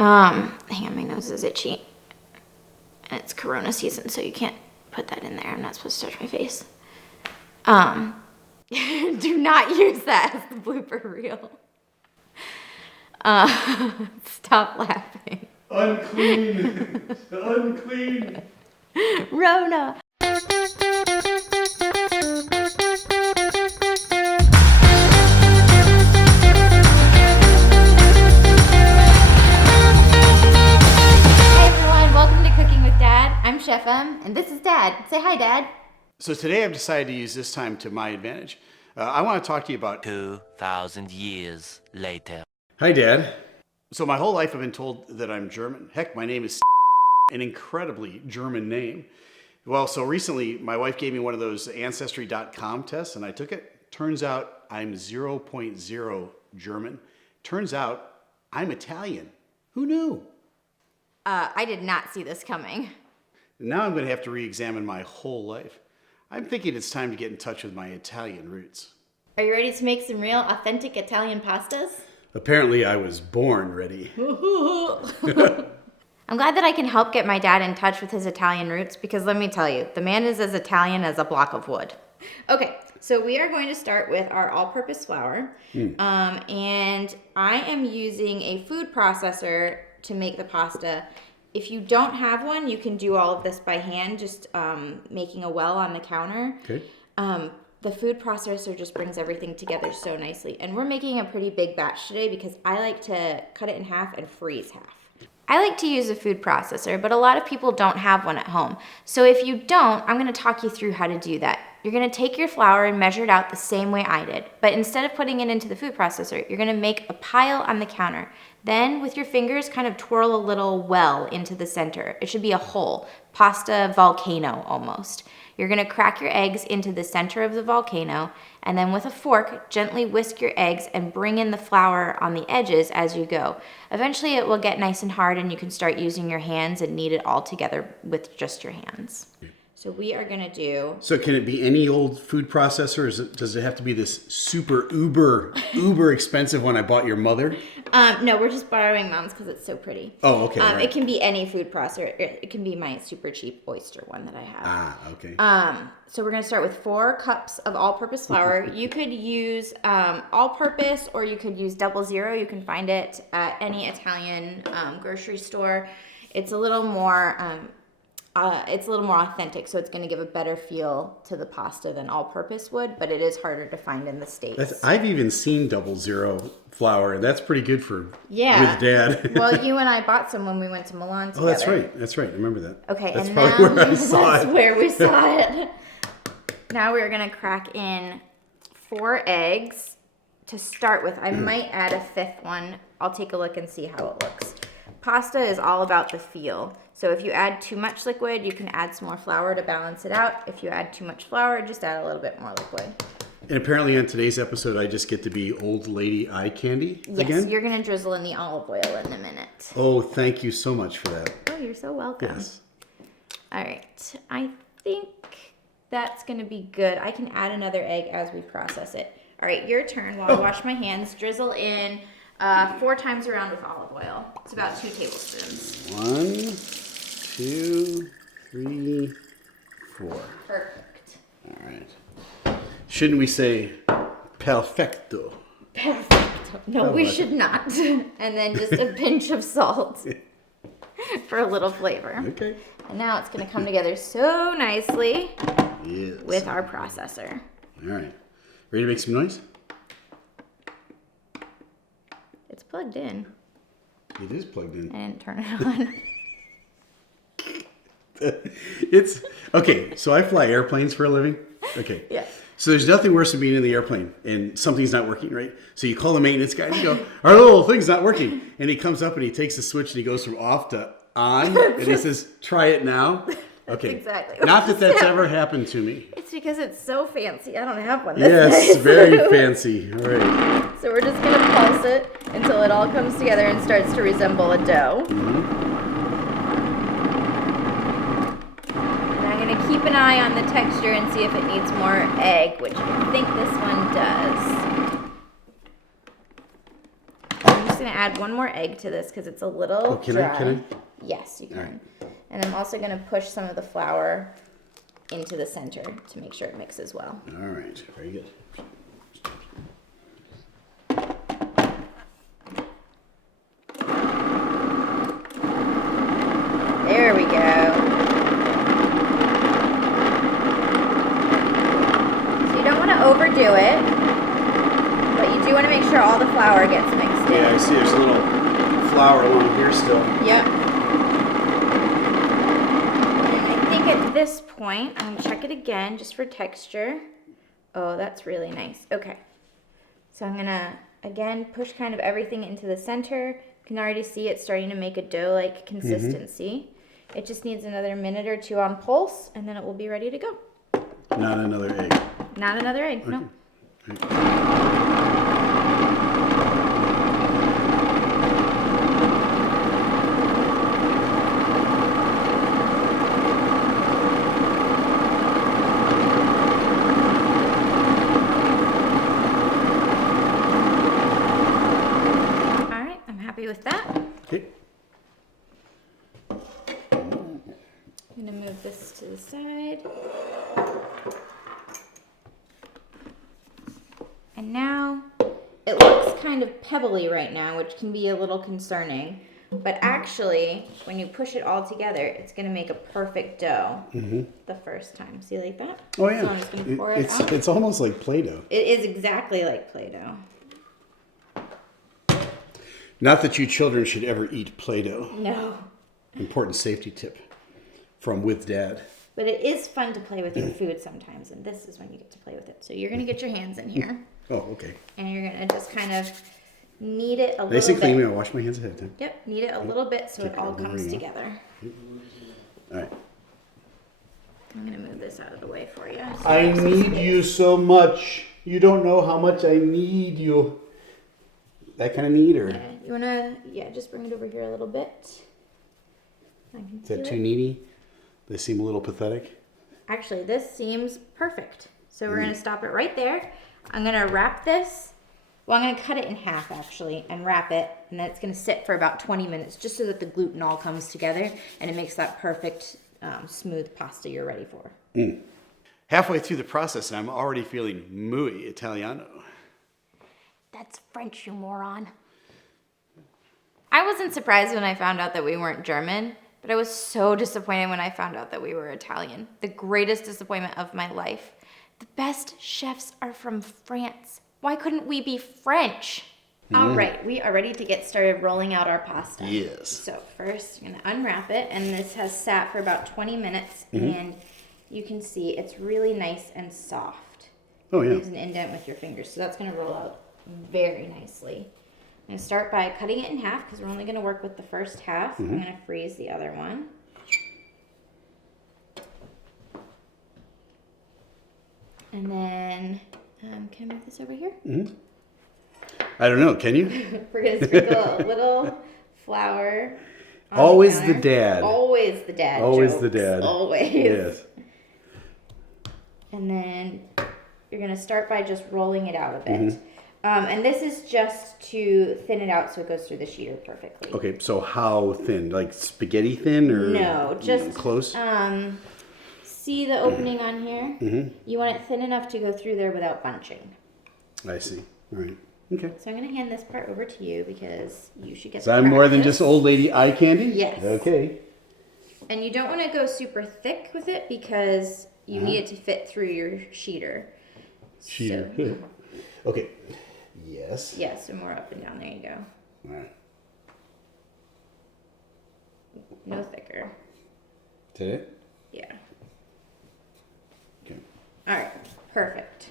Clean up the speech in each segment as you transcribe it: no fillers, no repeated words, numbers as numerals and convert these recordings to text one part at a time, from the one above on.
Hang on, my nose is itchy. And it's Corona season, so you can't put that in there. I'm not supposed to touch my face. Do not use that as the blooper reel. Stop laughing. Unclean. Unclean. Rona. I'm Chef M, and this is Dad. Say hi, Dad. So today I've decided to use this time to my advantage. I want to talk to you about 2,000 years later. Hi, Dad. So my whole life I've been told that I'm German. Heck, my name is an incredibly German name. Well, so recently my wife gave me one of those Ancestry.com tests, and I took it. Turns out I'm 0.0 German. Turns out I'm Italian. Who knew? I did not see this coming. Now I'm going to have to re-examine my whole life. I'm thinking it's time to get in touch with my Italian roots. Are you ready to make some real, authentic Italian pastas? Apparently I was born ready. I'm glad that I can help get my dad in touch with his Italian roots because let me tell you, the man is as Italian as a block of wood. Okay, so we are going to start with our all-purpose flour. And I am using a food processor to make the pasta. If you don't have one, you can do all of this by hand, just making a well on the counter. Okay. The food processor just brings everything together so nicely. And we're making a pretty big batch today because I like to cut it in half and freeze half. I like to use a food processor, but a lot of people don't have one at home. So if you don't, I'm gonna talk you through how to do that. You're gonna take your flour and measure it out the same way I did, but instead of putting it into the food processor, you're gonna make a pile on the counter. Then with your fingers, kind of twirl a little well into the center. It should be a hole, pasta volcano almost. You're gonna crack your eggs into the center of the volcano, and then with a fork, gently whisk your eggs and bring in the flour on the edges as you go. Eventually it will get nice and hard and you can start using your hands and knead it all together with just your hands. So we are gonna do... So can it be any old food processor? Does it have to be this super uber expensive one I bought your mother? No, we're just borrowing Mom's because it's so pretty. Oh, okay. Right. It can be any food processor. It can be my super cheap Oyster one that I have. Ah, okay. So we're gonna start with 4 cups of all-purpose flour. You could use all-purpose or you could use 00. You can find it at any Italian grocery store. It's a little more authentic, so it's going to give a better feel to the pasta than all-purpose would, but it is harder to find in the States. I've even seen 00 flour, and that's pretty good for with Dad. Well, you and I bought some when we went to Milan together. Oh, that's right. That's right. I remember that. Okay, that's and probably now where I saw that's it. where we saw it. Now we're going to crack in 4 eggs to start with. I might add a 5th one. I'll take a look and see how it looks. Pasta is all about the feel. So if you add too much liquid, you can add some more flour to balance it out. If you add too much flour, just add a little bit more liquid. And apparently on today's episode, I just get to be old lady eye candy again? Yes, you're going to drizzle in the olive oil in a minute. Oh, thank you so much for that. Oh, you're so welcome. Yes. All right. I think that's going to be good. I can add another egg as we process it. All right, your turn. While I wash my hands, drizzle in 4 times around with olive oil. It's about 2 tablespoons. 1, 2, 3, 4. Perfect. All right. Shouldn't we say perfecto? Perfecto. No, we should not. And then just a pinch of salt for a little flavor. Okay. And now it's going to come together so nicely Yes. with our processor. All right. Ready to make some noise? It's plugged in. It is plugged in. I didn't turn it on. It's okay. So I fly airplanes for a living. Okay. Yeah. So there's nothing worse than being in the airplane and something's not working, right? So you call the maintenance guy and you go, "Our little thing's not working," and he comes up and he takes the switch and he goes from off to on and he says, "Try it now." Okay. Exactly what Not that that's said. ever happened to me. It's because it's so fancy. I don't have one this Yes, nice. very fancy. All right. So we're just going to pulse it until it all comes together and starts to resemble a dough. And I'm going to keep an eye on the texture and see if it needs more egg, which I think this one does. gonna add one more egg to this because it's a little Oh, can dry. I? Can Yes, you can. All right. And I'm also gonna push some of the flour into the center to make sure it mixes well. I? All right. Very good. There we go. So you don't want to overdo it, but you do want to make sure all the flour gets mixed in. Yeah, I see. There's a little flour along here still. Yep. And I think at this point, I'm gonna check it again just for texture. Oh, that's really nice. Okay. So I'm gonna, again, push kind of everything into the center. You can already see it starting to make a dough-like consistency. It just needs another minute or two on pulse, and then it will be ready to go. Not another egg. Not another egg, no. All right, I'm happy with that. Okay. I'm gonna move this to the side. And now it looks kind of pebbly right now, which can be a little concerning. But actually, when you push it all together, it's gonna make a perfect dough the first time. See, like that? Oh yeah. So I'm just gonna pour it out. It's almost like Play-Doh. It is exactly like Play-Doh. Not that you children should ever eat Play-Doh. No. Important safety tip from With Dad. But it is fun to play with your food sometimes, and this is when you get to play with it. So you're gonna get your hands in here, Oh, okay. and you're gonna just kind of knead it a Nice and little clean. bit. I wash my hands ahead of time. Yep, knead it a little bit so it all comes Yeah. together. All right. I'm gonna move this out of the way for you. I need you so much. You don't know how much I need you. That kind of need, or Yeah, you wanna, just bring it over here a little bit. I can is that feel too it. needy? They seem a little pathetic. Actually, this seems perfect. So we're gonna stop it right there. I'm gonna wrap this. Well, I'm gonna cut it in half actually and wrap it, and then it's gonna sit for about 20 minutes just so that the gluten all comes together and it makes that perfect smooth pasta you're ready for. Halfway through the process, and I'm already feeling muy Italiano. That's French, you moron. I wasn't surprised when I found out that we weren't German, but I was so disappointed when I found out that we were Italian. The greatest disappointment of my life. The best chefs are from France. Why couldn't we be French? All right, we are ready to get started rolling out our pasta. Yes. So first, you're gonna unwrap it, and this has sat for about 20 minutes, and you can see it's really nice and soft. Oh, yeah. Leaves an indent with your fingers, so that's gonna roll out very nicely. I'm gonna start by cutting it in half because we're only gonna work with the first half. I'm gonna freeze the other one. And then, can I move this over here? I don't know. Can you? We're gonna sprinkle a little flour. on Always the counter. dad. Always the dad. Always the jokes. dad. Always. Yes. And then you're gonna start by just rolling it out a bit. Mm-hmm. And this is just to thin it out so it goes through the sheeter perfectly. Okay, so how thin? Like spaghetti thin, or No, just close? See the opening on here? Mm-hmm. You want it thin enough to go through there without bunching. I see. All right. Okay. So I'm gonna hand this part over to you because you should get. So the I'm more than practice. just old lady eye candy? Yes. Okay. And you don't want to go super thick with it because you need it to fit through your sheeter. Cheater. So, Okay. Yes. yeah, so more up and down. There you go. All right. No thicker. Did it? Yeah. Okay. All right. Perfect.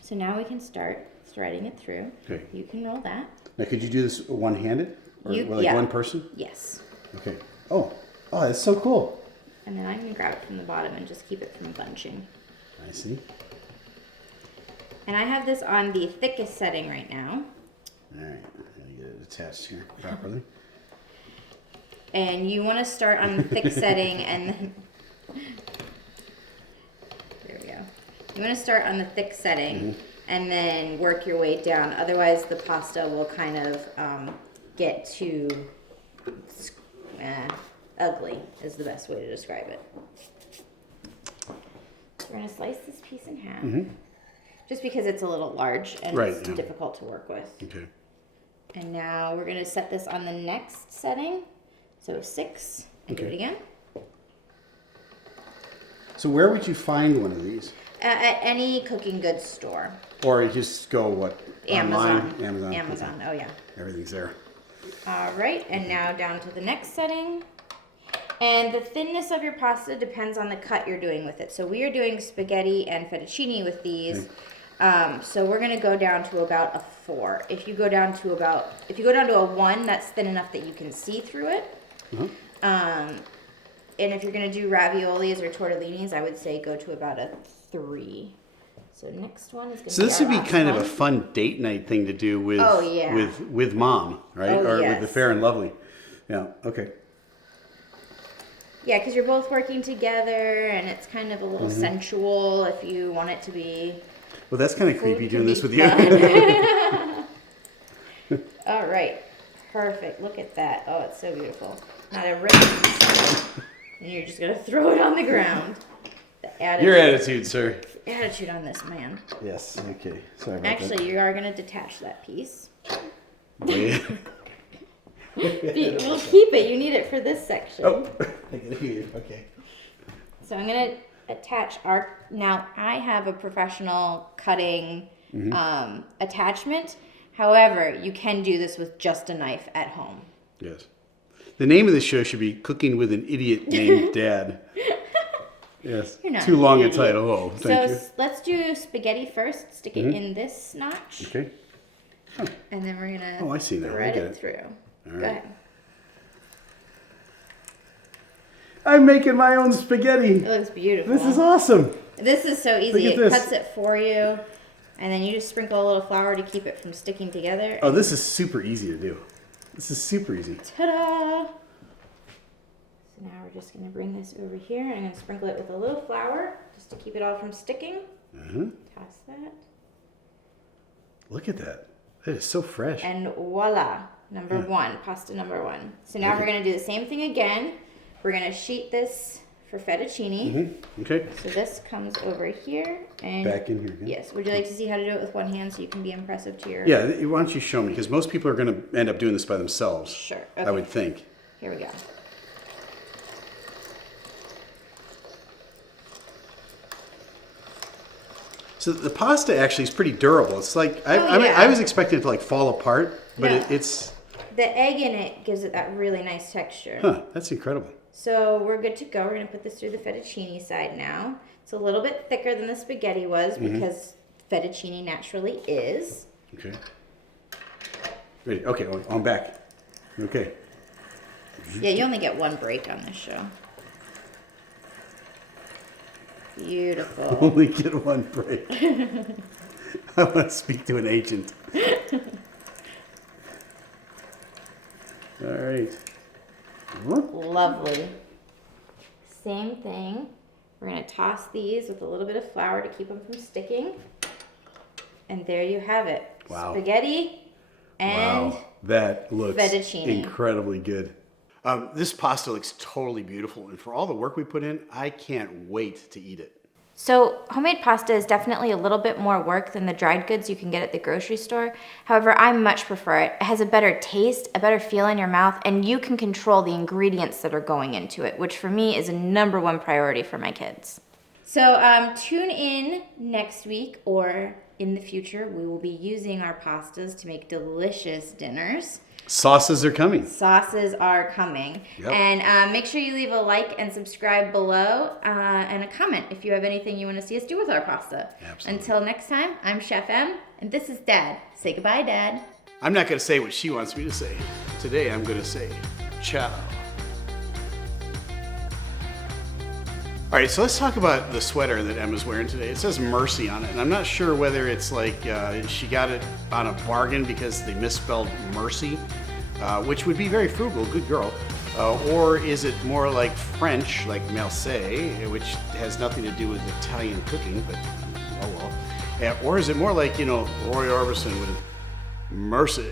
So now we can start threading it through. Okay. You can roll that. Now, could you do this one-handed? Or like yeah. one person? Yes. Okay. Oh, that's so cool. And then I'm going to grab it from the bottom and just keep it from bunching. I see. And I have this on the thickest setting right now. All right. Gotta get it attached here properly. And you want to start on the thick setting and then... There we go. You want to start on the thick setting and then work your way down. Otherwise, the pasta will kind of get too ugly, is the best way to describe it. So we're going to slice this piece in half, just because it's a little large and it's difficult to work with. Okay. And now we're going to set this on the next setting. So 6, and do it again. So where would you find one of these? At any cooking goods store. Or you just go, what, Amazon. online? Amazon, oh yeah. Everything's there. All right, and now down to the next setting. And the thinness of your pasta depends on the cut you're doing with it. So we are doing spaghetti and fettuccine with these. So we're gonna go down to about a 4. If you go down to a 1, that's thin enough that you can see through it. And if you're gonna do raviolis or tortellinis, I would say go to about a 3. So next one is gonna So this would be kind of a fun date night thing to do with with mom, right? Or with the Fair and Lovely. Yeah, okay. Yeah, because you're both working together and it's kind of a little sensual if you want it to be. Well, that's kind of creepy doing this with you. All right, perfect. Look at that. Oh, it's so beautiful. Not a rip inside. And you're just gonna throw it on the ground. The attitude. Your attitude, sir. Attitude on this man. Yes. Okay. Sorry about that. Actually, you are gonna detach that piece. Yeah. We'll keep it. You need it for this section. Oh, I can hear you. Okay. So I'm gonna attach our. Now I have a professional cutting attachment. However, you can do this with just a knife at home. Yes. The name of the show should be "Cooking with an Idiot Named Dad." Yes. You're not Too long a idiot. title. Oh, thank you. So let's do spaghetti first. Stick it in this notch. Okay. And then we're gonna Oh, I see now. I thread get it it. through. All Go right. ahead. I'm making my own spaghetti. It looks beautiful. This is awesome. This is so easy. Look at It this. cuts it for you, and then you just sprinkle a little flour to keep it from sticking together. Oh, this is super easy to do. This is super easy. Ta-da! So now we're just gonna bring this over here, and I'm gonna sprinkle it with a little flour just to keep it all from sticking. Toss that, Look at that. That is so fresh. and voila, number 1, pasta number 1. So now we're gonna do the same thing again. We're gonna sheet this for fettuccine. Okay. So this comes over here, and Back in here. yes. Would you like to see how to do it with one hand so you can be impressive to your? Yeah. Why don't you show me? Because most people are going to end up doing this by themselves. Sure. I Okay. would think. Here we go. So the pasta actually is pretty durable. It's like I was expecting it to like fall apart, but No. it's The egg in it gives it that really nice texture. that's incredible. So we're good to go. We're gonna put this through the fettuccine side now. It's a little bit thicker than the spaghetti was because fettuccine naturally is. Okay. Ready? Okay. I'm back. Okay. Yeah, you only get one break on this show. Beautiful. Only get one break. I want to speak to an agent. All right. Lovely. Same thing. We're gonna toss these with a little bit of flour to keep them from sticking. And there you have it. Wow. Spaghetti and Wow, that looks fettuccine. incredibly good. This pasta looks totally beautiful, and for all the work we put in, I can't wait to eat it. So homemade pasta is definitely a little bit more work than the dried goods you can get at the grocery store. However, I much prefer it. It has a better taste, a better feel in your mouth, and you can control the ingredients that are going into it, which for me is a #1 priority for my kids. So tune in next week or in the future. We will be using our pastas to make delicious dinners. Sauces are coming. Sauces are coming. Yep. And make sure you leave a like and subscribe below and a comment if you have anything you want to see us do with our pasta. Absolutely. Until next time, I'm Chef M, and this is Dad. Say goodbye, Dad. I'm not going to say what she wants me to say. Today I'm going to say ciao. All right, so let's talk about the sweater that Emma's wearing today. It says Mercy on it, and I'm not sure whether it's like she got it on a bargain because they misspelled Mercy, which would be very frugal, good girl, or is it more like French, like merci, which has nothing to do with Italian cooking, but oh well. Yeah, or is it more like, Roy Orbison with mercy?